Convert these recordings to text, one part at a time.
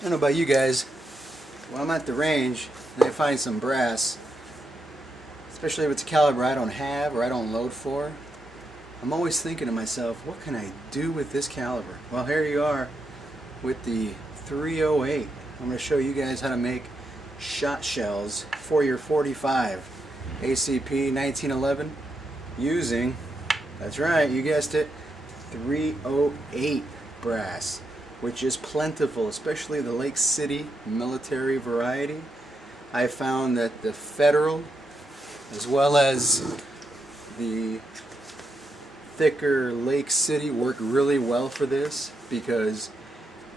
I don't know about you guys, when I'm at the range and I find some brass, especially if it's a caliber I don't have or I don't load for, I'm always thinking to myself, what can I do with this caliber? Well, here you are with the 308. I'm going to show you guys how to make shot shells for your 45 ACP 1911 using, that's right, you guessed it, 308 brass, which is plentiful, especially the Lake City military variety. I found that the Federal as well as the thicker Lake City work really well for this, because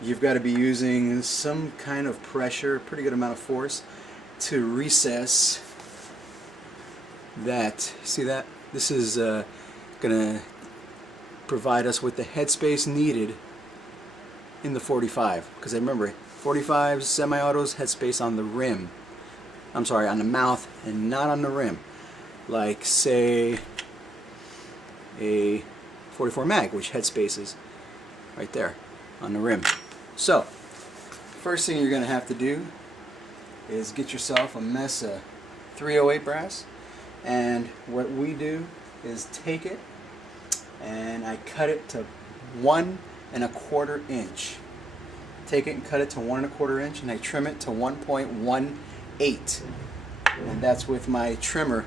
you've got to be using some kind of pressure, a pretty good amount of force, to recess that. See that? This is going to provide us with the headspace needed in the 45, because remember, 45s, semi-autos, headspace on the rim. I'm sorry, on the mouth and not on the rim, like say a 44 mag, which headspace is right there on the rim. So first thing you're going to have to do is get yourself a mess of 308 brass, and what we do is take it and I cut it to 1 1/4 inch. Take it and cut it to 1 1/4 inch, and I trim it to 1.18, and that's with my trimmer.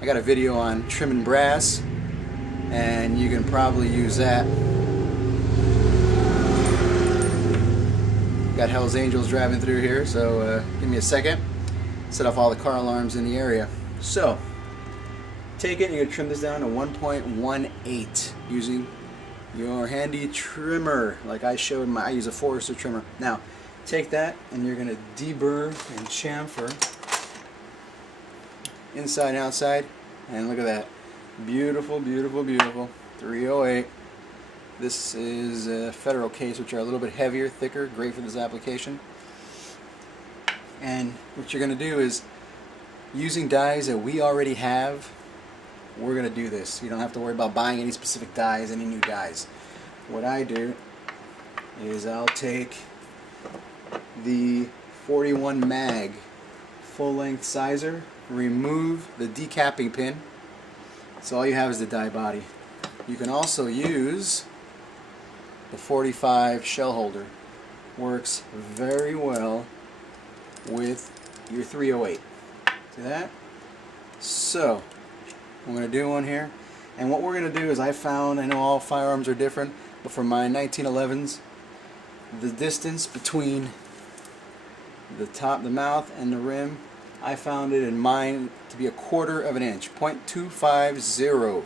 I got a video on trimming brass, and you can probably use that. Got Hell's Angels driving through here, so give me a second. Set off all the car alarms in the area. So take it and you're going to trim this down to 1.18 using your handy trimmer, like I showed. I use a Forester trimmer. Now take that and you're going to deburr and chamfer inside and outside, and look at that, beautiful, beautiful, beautiful 308. This is a Federal case, which are a little bit heavier, thicker, great for this application. And what you're going to do is, using dies that we already have, we're going to do this. You don't have to worry about buying any specific dies, any new dies. What I do is I'll take the 41 mag full-length sizer, remove the decapping pin, so all you have is the die body. You can also use the 45 shell holder. Works very well with your 308. See that? So I'm going to do one here, and what we're going to do is, I know all firearms are different, but for my 1911s, the distance between the top, the mouth, and the rim, I found it in mine to be 1/4 inch, 0.250.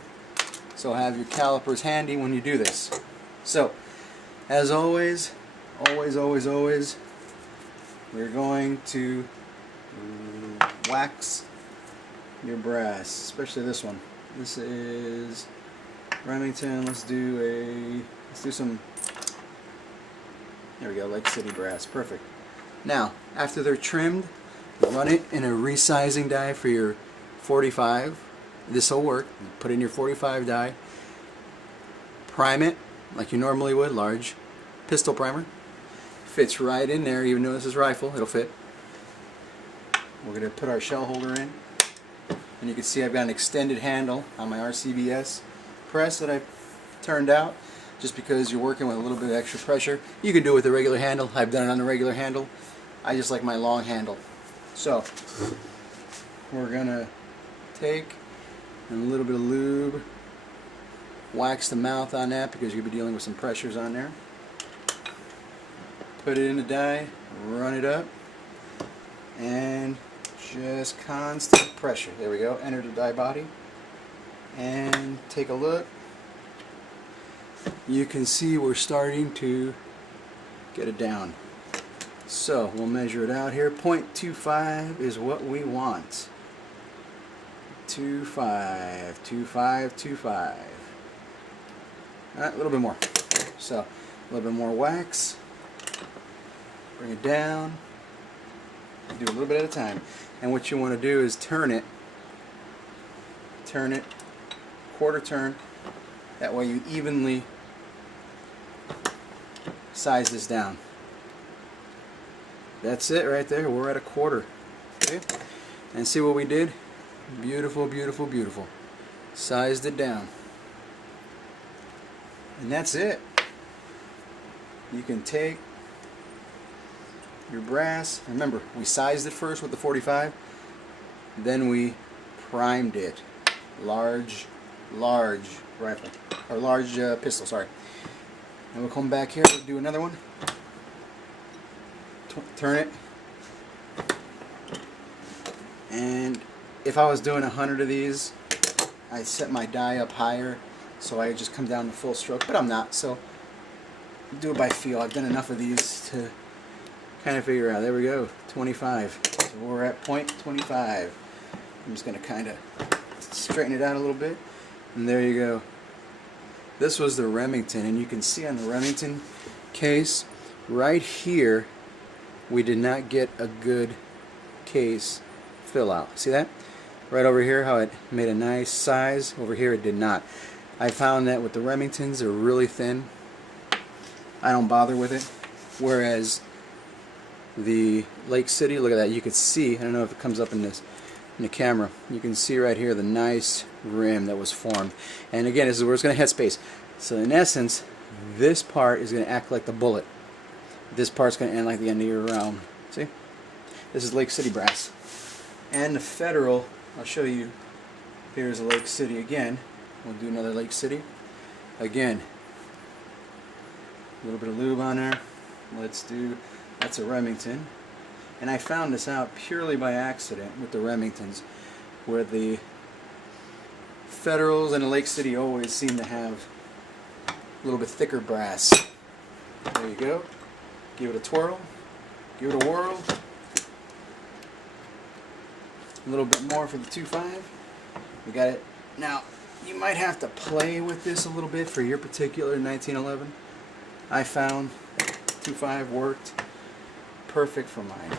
So have your calipers handy when you do this. So as always, always, we're going to wax your brass, especially this one. This is Remington. Let's do some, there we go, Lake City brass. Perfect. Now after they're trimmed, run it in a resizing die for your 45. This will work. Put in your 45 die, prime it like you normally would, large pistol primer. Fits right in there, even though this is rifle, it'll fit. We're going to put our shell holder in, and you can see I've got an extended handle on my RCBS press that I've turned out, just because you're working with a little bit of extra pressure. You can do it with a regular handle. I've done it on the regular handle. I just like my long handle. So we're going to take a little bit of lube, wax the mouth on that, because you'll be dealing with some pressures on there. Put it in the die, run it up, and just constant pressure. There we go. Enter the die body and take a look. You can see we're starting to get it down. So we'll measure it out here. 0.25 is what we want. 25, 25, 25. Alright, a little bit more. So a little bit more wax. Bring it down. Do a little bit at a time. And what you want to do is turn it, 1/4 turn. That way you evenly size this down. That's it right there. We're at a quarter. Okay? And see what we did? Beautiful, beautiful, beautiful. Sized it down. And that's it. You can take your brass. Remember, we sized it first with the 45. Then we primed it. Large rifle. Or large pistol, sorry. And we'll come back here, we'll do another one. Turn it. And if I was doing 100 of these, I'd set my die up higher so I just come down to full stroke, but I'm not, so do it by feel. I've done enough of these to kind of figure out. There we go, 25. So we're at point 25. I'm just going to kind of straighten it out a little bit, and there you go. This was the Remington, and you can see on the Remington case right here we did not get a good case fill out. See that? Right over here how it made a nice size. Over here it did not. I found that with the Remingtons, they're really thin. I don't bother with it. Whereas the Lake City, look at that, you could see, I don't know if it comes up in this in the camera, you can see right here the nice rim that was formed. And again, this is where it's going to headspace. So in essence, this part is going to act like the bullet. This part's going to end like the end of your round. See? This is Lake City brass. And the Federal, I'll show you, here's a Lake City again. We'll do another Lake City. Again, a little bit of lube on there. Let's do, that's a Remington. And I found this out purely by accident with the Remingtons, where the Federals and the Lake City always seem to have a little bit thicker brass. There you go. Give it a twirl. Give it a whirl. A little bit more for the 2.5. We got it. Now, you might have to play with this a little bit for your particular 1911. I found 2.5 worked perfect for mine.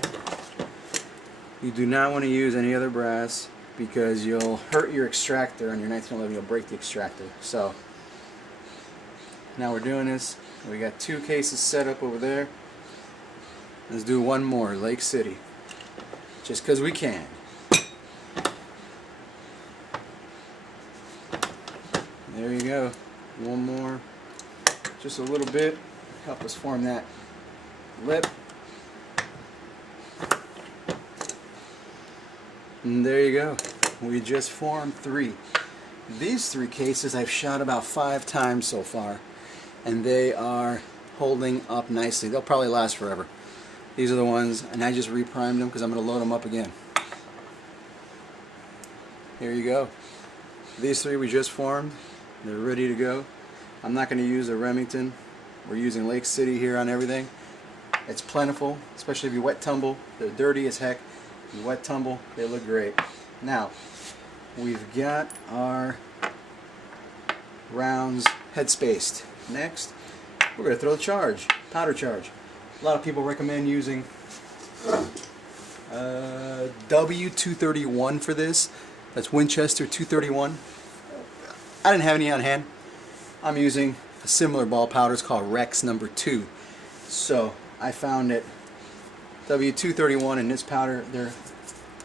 You do not want to use any other brass because you'll hurt your extractor on your 1911. You'll break the extractor. So now we're doing this. We got 2 cases set up over there. Let's do one more, Lake City, just because we can. There you go. One more, just a little bit, help us form that lip. And there you go. We just formed 3. These 3 cases I've shot about 5 times so far, and they are holding up nicely. They'll probably last forever. These are the ones, and I just reprimed them because I'm going to load them up again. Here you go. These 3 we just formed. They're ready to go. I'm not going to use a Remington. We're using Lake City here on everything. It's plentiful, especially if you wet tumble. They're dirty as heck. You wet tumble, they look great. Now, we've got our rounds head spaced. Next, we're going to throw the charge, powder charge. A lot of people recommend using W231 for this. That's Winchester 231. I didn't have any on hand. I'm using a similar ball powder. It's called Rex number 2. So I found it W231 and this powder, they're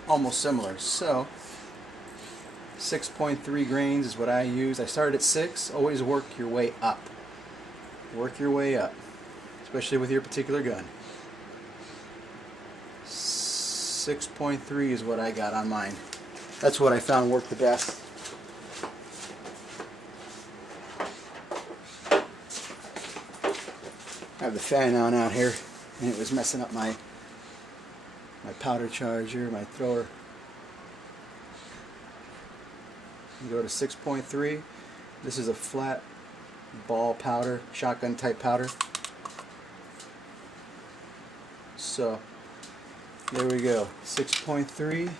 almost similar. So 6.3 grains is what I use. I started at 6. Always work your way up. Work your way up, especially with your particular gun. 6.3 is what I got on mine. That's what I found worked the best. I have the fan on out here, and it was messing up my powder charger, my thrower. You go to 6.3. This is a flat ball powder, shotgun type powder. So there we go, 6.3.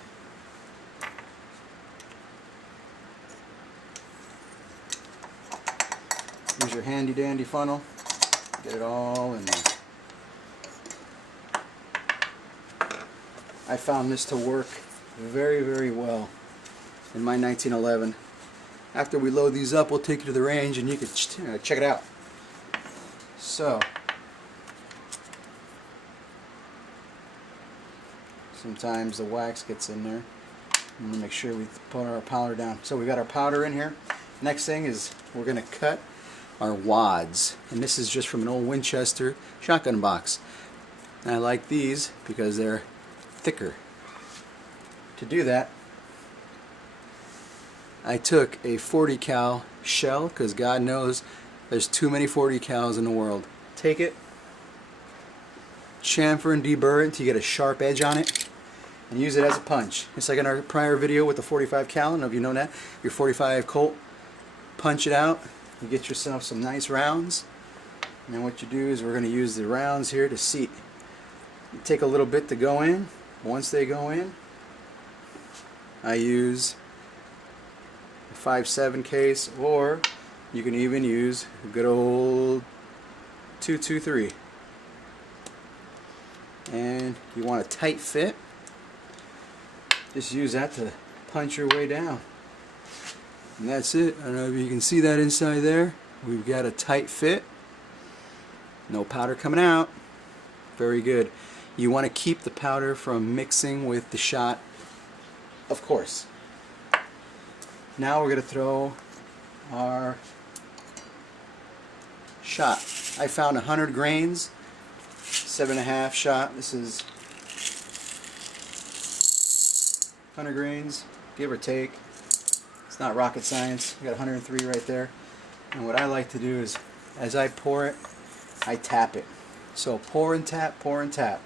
Use your handy dandy funnel. Get it all in there. I found this to work very, very well in my 1911. After we load these up, we'll take you to the range and you can check it out. So, Sometimes the wax gets in there. I'm gonna make sure we put our powder down. So we got our powder in here. Next thing is we're gonna cut our wads, and this is just from an old Winchester shotgun box. And I like these because they're thicker. To do that, I took a 40 cal shell, because God knows there's too many 40 cals in the world. Take it, chamfer and deburr it until you get a sharp edge on it, and use it as a punch. It's like in our prior video with the 45 cal. I don't know if you know that. Your 45 Colt, punch it out, you get yourself some nice rounds. And then what you do is we're going to use the rounds here to seat. You take a little bit to go in. Once they go in, I use a 5.7 case, or you can even use a good old 223. And you want a tight fit. Just use that to punch your way down. And that's it. I don't know if you can see that inside there. We've got a tight fit. No powder coming out. Very good. You want to keep the powder from mixing with the shot, of course. Now we're going to throw our shot. I found 100 grains, 7.5 shot. This is 100 grains, give or take. It's not rocket science. We got 103 right there. And what I like to do is, as I pour it, I tap it. So pour and tap, pour and tap.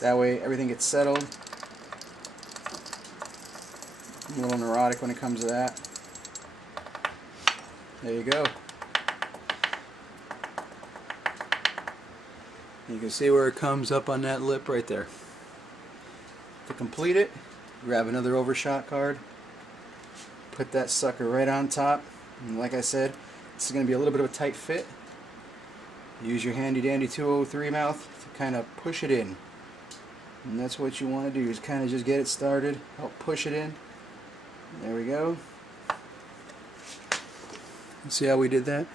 That way everything gets settled. I'm a little neurotic when it comes to that. There you go. You can see where it comes up on that lip right there. To complete it, grab another overshot card, put that sucker right on top, and like I said, this is going to be a little bit of a tight fit. Use your handy dandy 203 mouth to kind of push it in. And that's what you want to do, is kind of just get it started, help push it in. There we go. See how we did that?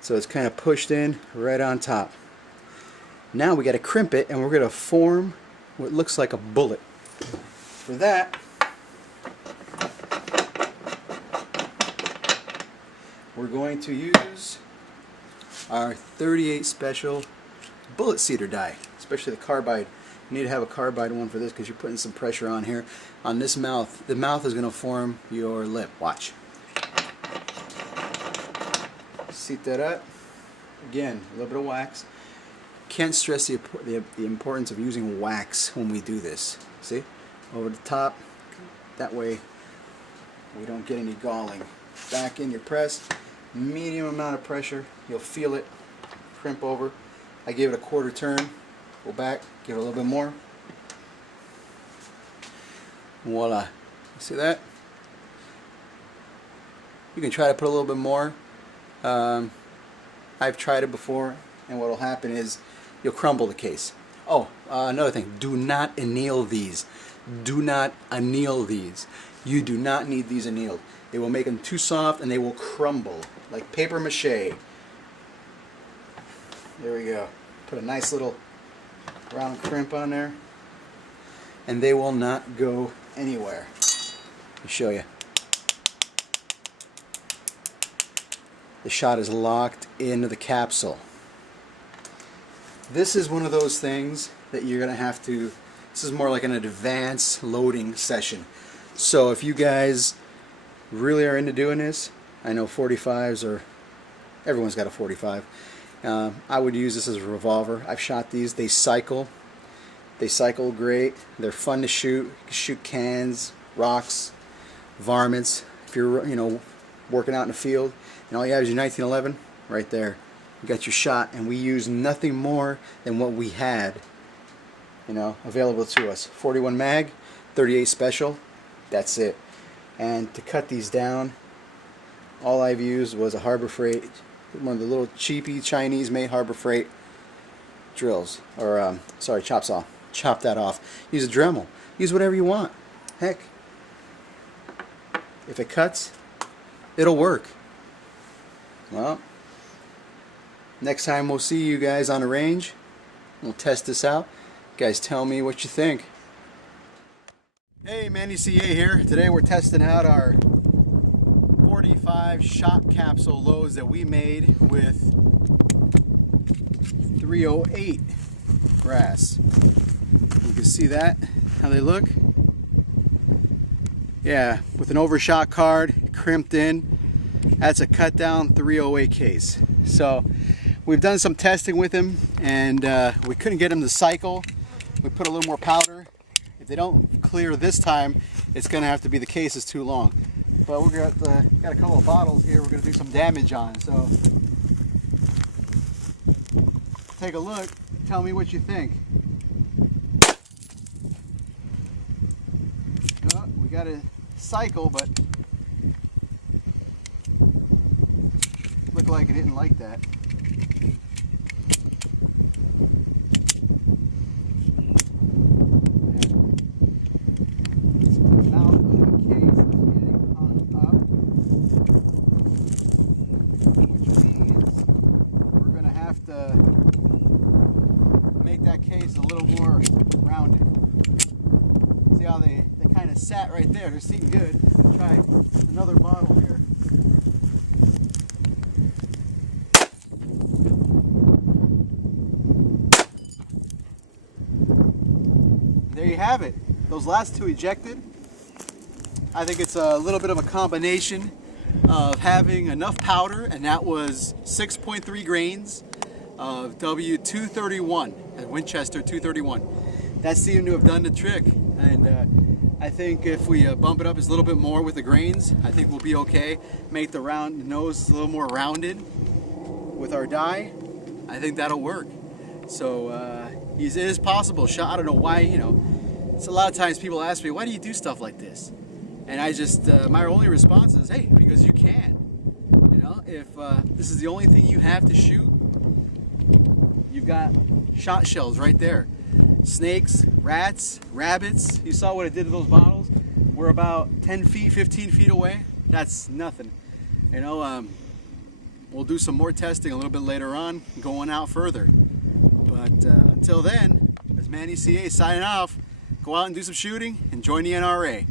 So it's kind of pushed in right on top. Now we got to crimp it, and we're going to form what looks like a bullet. For that, we're going to use our 38 special bullet seeder die, especially the carbide. You need to have a carbide one for this because you're putting some pressure on here. On this mouth, the mouth is going to form your lip. Watch. Seat that up. Again, a little bit of wax. Can't stress the importance of using wax when we do this. See? Over the top. That way we don't get any galling. Back in your press. Medium amount of pressure. You'll feel it crimp over. I gave it a quarter turn. Go back. Give it a little bit more. Voila. See that? You can try to put a little bit more. I've tried it before, and what will happen is you'll crumble the case. Oh, another thing. Do not anneal these. Do not anneal these. You do not need these annealed. They will make them too soft and they will crumble like paper mache. There we go. Put a nice little round crimp on there, and they will not go anywhere. Let me show you. The shot is locked into the capsule. This is one of those things that you're going to have to, this is more like an advanced loading session. So if you guys really are into doing this, I know 45s are, everyone's got a 45. I would use this as a revolver. I've shot these. They cycle. They cycle great. They're fun to shoot. You can shoot cans, rocks, varmints. If you're, working out in the field, and all you have is your 1911 right there. You got your shot, and we use nothing more than what we had, available to us. 41 mag, 38 special. That's it. And to cut these down, all I've used was a Harbor Freight, one of the little cheapy Chinese-made Harbor Freight drills, or chop saw. Chop that off. Use a Dremel. Use whatever you want. Heck, if it cuts, it'll work. Well, next time we'll see you guys on the range. We'll test this out. You guys tell me what you think. Hey, Manny CA here. Today we're testing out our 45 shot capsule loads that we made with 308 brass. You can see that, how they look. Yeah, with an overshot card, crimped in. That's a cut down 308 case. So we've done some testing with him and we couldn't get him to cycle. We put a little more powder. If they don't clear this time, it's gonna have to be the case is too long. But we're got a couple of bottles here we're gonna do some damage on. So take a look, tell me what you think. Well, we got a cycle, but looked like it didn't like that. The mouth of the case is getting hung up, which means we're going to have to make that case a little more rounded. See how they kind of sat right there. They're sitting good. Let's try another bottle here. There you have it. Those last two ejected. I think it's a little bit of a combination of having enough powder, and that was 6.3 grains of W231, Winchester 231. That seemed to have done the trick, and I think if we bump it up just a little bit more with the grains, I think we'll be okay. Make the nose a little more rounded with our die. I think that'll work. So it is possible. I don't know why, you know, it's a lot of times people ask me, why do you do stuff like this? And I just, my only response is, hey, because you can. You know, if this is the only thing you have to shoot, you've got shot shells right there. Snakes, rats, rabbits. You saw what it did to those bottles. We're about 10 feet, 15 feet away. That's nothing. You know, we'll do some more testing a little bit later on, going out further. But until then, as Manny CA signing off, go out and do some shooting and join the NRA.